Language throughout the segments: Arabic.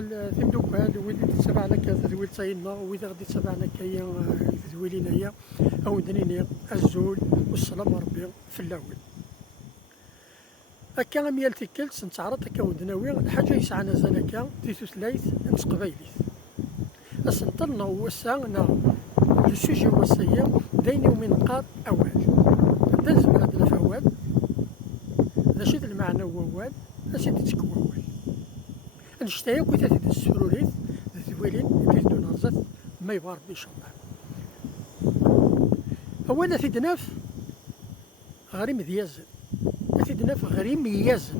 تمدوكال ويلي تتبعنا كتدويل تاينا وإذا غادي تتبعنا كاين تدويلين هي أو دنيني الزول والسلام ربي في الأول. هكا ميال تيكلت نتعرض هكا ودناوي الحاجة يسعنا زنكا دي تثلايث نس قبايليت أسنطلنا وسعنا السوجي وسيا دايني ومن قار أوال دازم عندنا في أوال ذا شد المعنى هو أوال أسيدي تكوى أوال نشتايا كويتا تيد السروريت ذويلين يبيدو نرزت ما يبغى ربي إن شاء الله. أولا تيدناف غريم ديازن تيدناف غريم يازن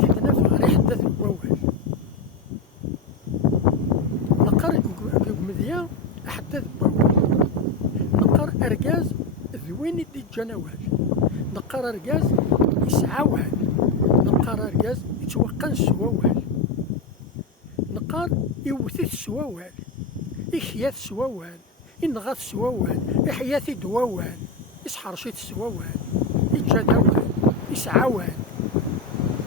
تيدناف غري حدث الووال نقر مذيا حدث الووال نقر أرجاز ذوين دي جنوال نقر أرجاز يسعوال نقر أرجاز يتوقن سواوال نقار يوثث سواوال يحياث سواوال ينغاث سواوال يحياث دواوال يسحرشيت سواوال يتجداوال يسعاوال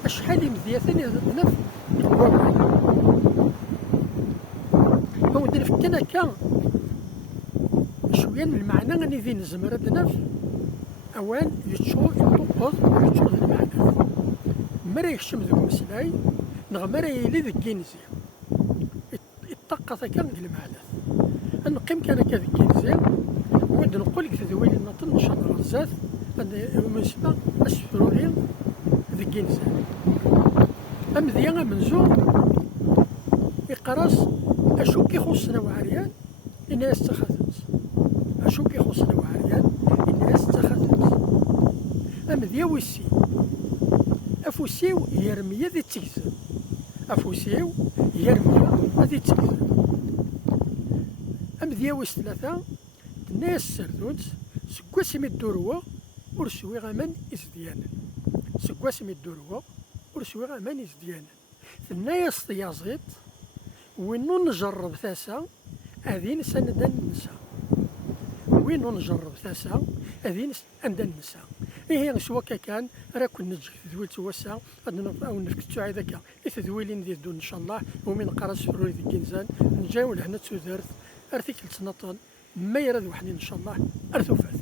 أشحال مزياثين نف دواوال هو نف كنا كان شوية من المعنى غني ذي نزمر نف أوان يتشو يطبط يتشو المعنى مرا يخشم ذو مسلاي نغمرا يلي ذي كينزي الطاقة كان المعنى نقيم كان كذا كينزي ود نقول لك تدويل النطن ان شاء الله غزات منسبة السفرورين ذي كينزي أم ذي منزور يقراص أشو كيخصنا وعريان الناس تخذت أشو كيخصنا وعريان الناس تخذت أم ذي ويسي أفوسيو يرمي ذي تيزن أفوسيو يرمي ذي تيزن أم ذياوس ثلاثة الناس سردوت سكواسم الدروة ورسوي غمان إزديانا سكواسم الدروة ورسوي غمان إزديانا الناس طيازيت وينو نجرب ثاسا أذين سندا نسا وينو نجرب ثاسا أذين سندا نسا إيه سوا كان راكو نجي تذويل توسع أو نفكتو عيدك إتذويلين ذي دون إن شاء الله ومن قراص فروري ذي كنزان نجاو لهنا تسودرت أرثيك لتنطن ما يراد وحنين إن شاء الله أرثوفات.